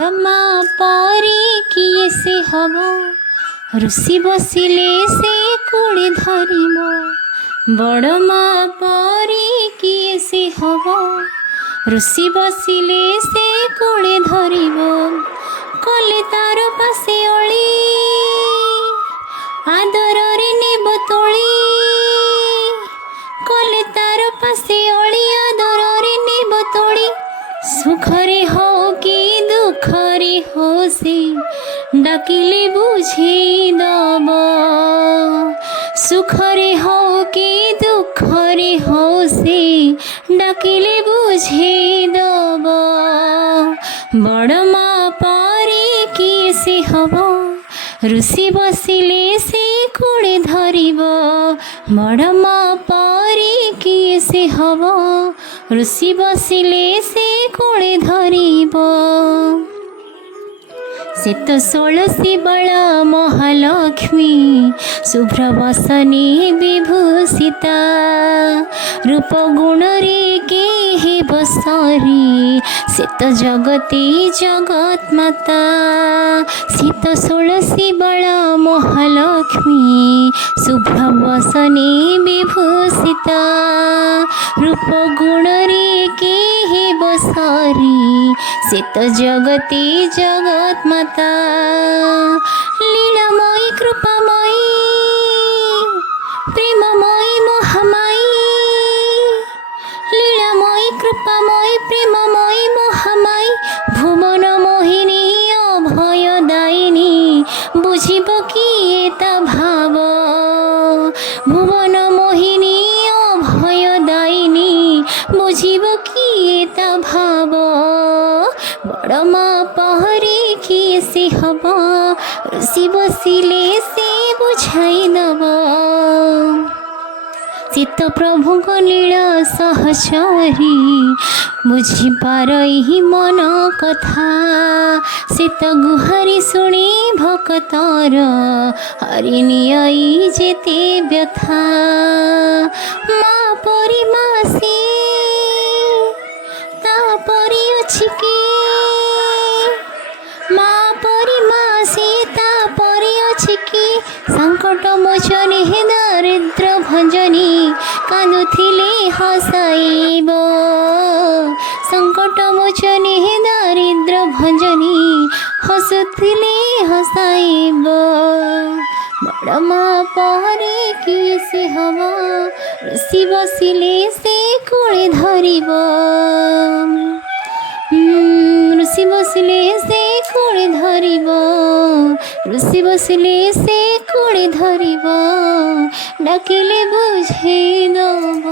मा परी किए से हब ऋषि बसिले से कूड़े धरिब। बड़ मा परी किए से हब ऋषि बसिले से कूड़े धरिब। कले तार पासे अली आदर रे नेब तोली। कले तार पासे अली आदर रे नेब तोली। सुखरे हो कि दुखरे हो से डाकिले बुझे दब। सुखरे हो कि दुखरे हो से डाकिले बुझे दब। बड़ मा परी किए से हब ऋषि बसिले से कूड़े धरिब। बड़ मा परी किए से हब ऋषि बसिले से कूड़े धरिब। से तो 16 बड़ा महालक्ष्मी शुभ्र वसने विभूषिता। रूप गुण रे के हे बसरी से तो जगती जगत माता। से तो 16 बड़ा महालक्ष्मी शुभ्र वसने विभूषिता। रूप गुण रे के हे बसरी से तो जगती जगत माता। लीलामयी कृपामयी प्रेममयी मोहमयी। लीलामयी कृपामयी प्रेममयी मोहमयी भुवन मोहिनी अभयदायिनी। बुझिब किए ता भाव भुवन मोहिनी अभयदायिनी। बुझिब किए ता भाव। बड़ मा परी किए से हब ऋषि बसिले से बुझाई दब। चित्त प्रभुक लीला सहचरी बुझी पारही मन कथा। सीत गुहारी शुणी भक्तर हरिनियई जेते व्यथा। मा परी मासी ता परी अछि कि। मा परी मासी ता परी अछि कि। संकट मोचनी हे दारिद्र भंजनी कांदुथिले हसाइब। संकट मोचनी हे दारिद्र भंजनी हसुथिले हसाइब। बड़ मा परी किए से हब ऋषि बसिले से कूड़े धरिब। ऋषि बसिले से कूड़े धरिब। ऋषि बसिले से कूड़े धरिब। डाकिले बुझे दब।